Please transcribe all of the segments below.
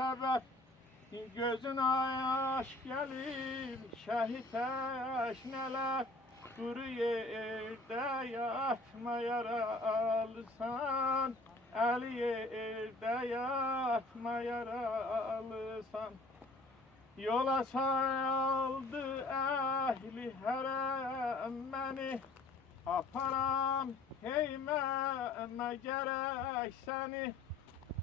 sebep. Gözüne yaş gelir şehit eşneler. Kuru yerde yatma yaralısan, el yerde yatma yaralısan. Yola saldı ehli herem beni, aparam heymeme gerek seni.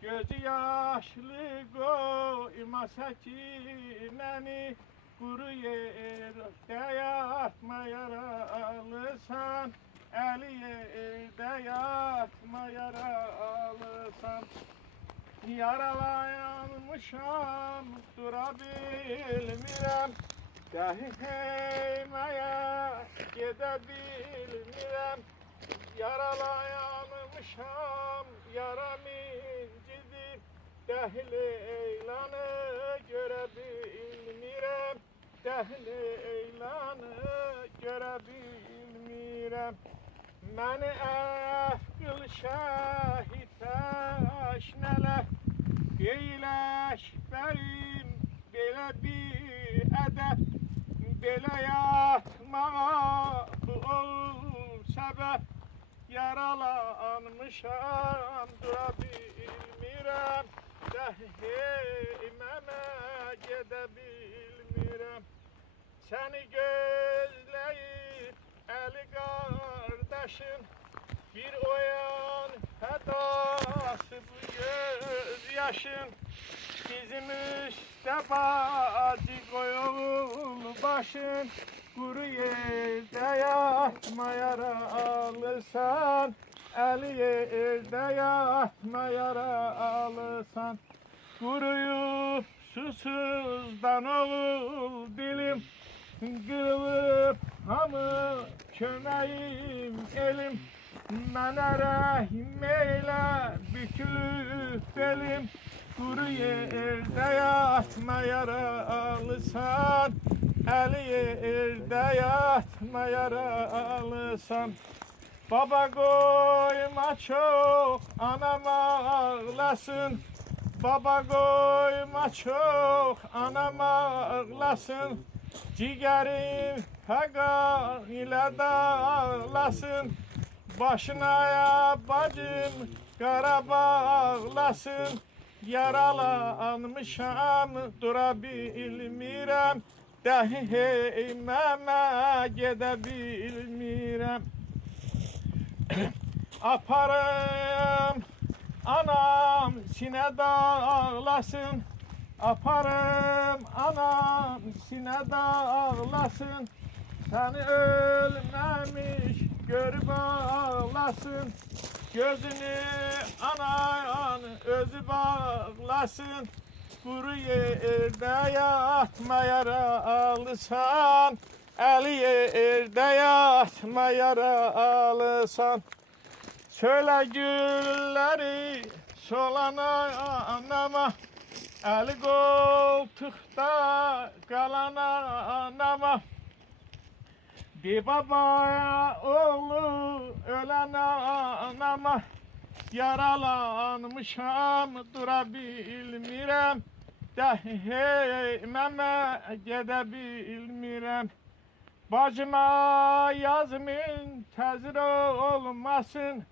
Gözü yaşlı koyma sekineni, kuru yerde yatma yaralısan, el yerde yatma yaralısan. Yaralanmışam durabilmirem, dahi heymeye gidebilmirem. Yaralanmışam yaram incidir, dahi Leylanı görebilmirem, dahi Leylanı görebilmirem. Məni əfqil şəhid əşnələr, eyləş bərim belə bir ədəb, belə yatmağa ol səbəb. Yaralanmışam dura bilmirəm, dəhiməmə gedə bilmirəm. Səni gözləyib əli qardaşın, bir oyan fədası bu göz yaşın. Bizim üstə bacı qoyul başın, kuru yerdə yatma yaralısan, el yerdə yatma yaralısan. Quruyub susuzdan ol dilim, qırılıb hamı köməyim elim. Mənə rəhm eylə bükülüb belim, kuru yerdə yatma yaralısan, el yerdə yatma yaralısan. Baba koyma çok anam ağlasın, baba koyma çok anam ağlasın. Ciğerim hagan ile dağlasın, başına ya bacım kara bağlasın. Yaralanmışam dura bilmirəm, dahi heymeme gedə bilmirəm. Aparım anam sinə dağlasın, aparım anam sinə dağlasın. Səni ölməmiş görüb ağlasın, gözünü anan özü bağlasın. Kuru yerdə yatma yaralısan, el yerdə yatma yaralısan. Söyle gülleri solana anama, eli koltukta kalana anama. Bir babaya oğlu ölen anama, yaralanmışam dura bilmirəm, dahi heymeme gedə bilmirəm. Bacıma yazmin təzir olmasın,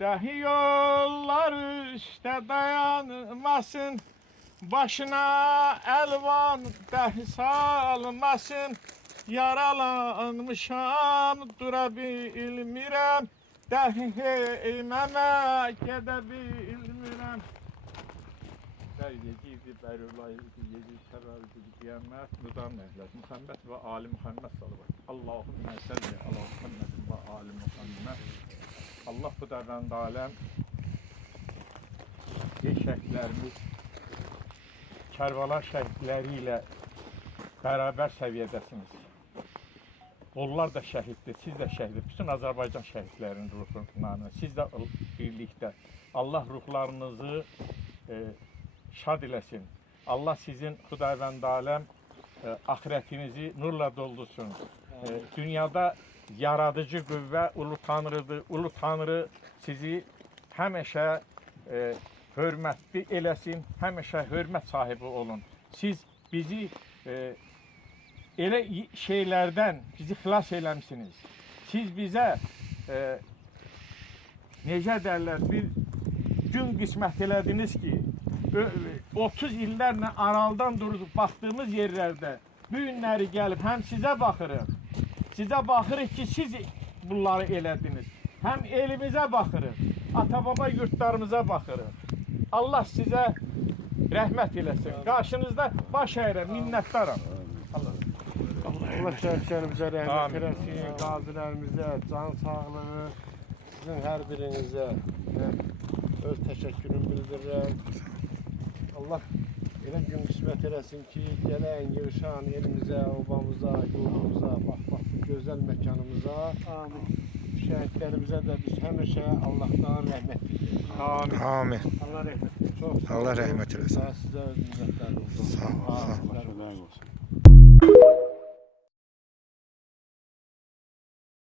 dahi yollar üstə dayanmasın. Başına elvan dahi salmasın, yaralanmışam dura bilmirəm, dahi heymeme gedə bilmirəm. Yedi Bərülayı, yedi Tərəvüzü, Qiyamət, Nudam Nəhlət, Muhammed və Ali Muhammed salavat. Allahümme salli ala Muhammed və Ali Muhammed. Allah bu dərdən aləm şəhidlərimiz Kərbəla şəhidləri ilə bərabər səviyyədəsiniz. Onlar da şəhiddir, siz də şəhiddir. Bütün Azərbaycan şəhidlərinin ruhlarına, siz də birlikdə. Allah ruhlarınızı şad eləsin. Allah sizin Xudavənd aləm axirətinizi nurla doldursun. Dünyada yaradıcı qüvvə Ulu Tanrıdır. Ulu Tanrı sizi həmişə hörmətli eləsin, həmişə hörmət sahibi olun. Siz bizi elə şeylərdən bizi xilas eləmişsiniz. Siz bizə necə derler, bir gün qismət elədiniz ki, 30 illərlə araldan durub baxdığımız yerlərdə bu günləri gəlib həm sizə baxırıq. Sizə baxırıq ki, siz bunları elədiniz. Həm elimizə baxırıq, ata-baba yurtlarımıza baxırıq. Allah sizə rəhmət eləsin. Qarşınızda baş əyirəm, minnətdaram. Allah şəhidlərimizə rəhmət eləsin, qazilərimizə, can sağlığı, sizin hər birinizə öz təşəkkürümü bildirirəm. Allah elə gün qismət eləsin ki, gələn, yığışan elimizə, obamıza, yolumuza, bax bu gözəl məkanımıza, şəhidlərimizə də biz həmişə Allahdan rəhmət diləyik. Amin. Allah rəhmət eləsin. Allah rəhmət eləsin. Sizə öz minnətlər olsun. Sağ ol.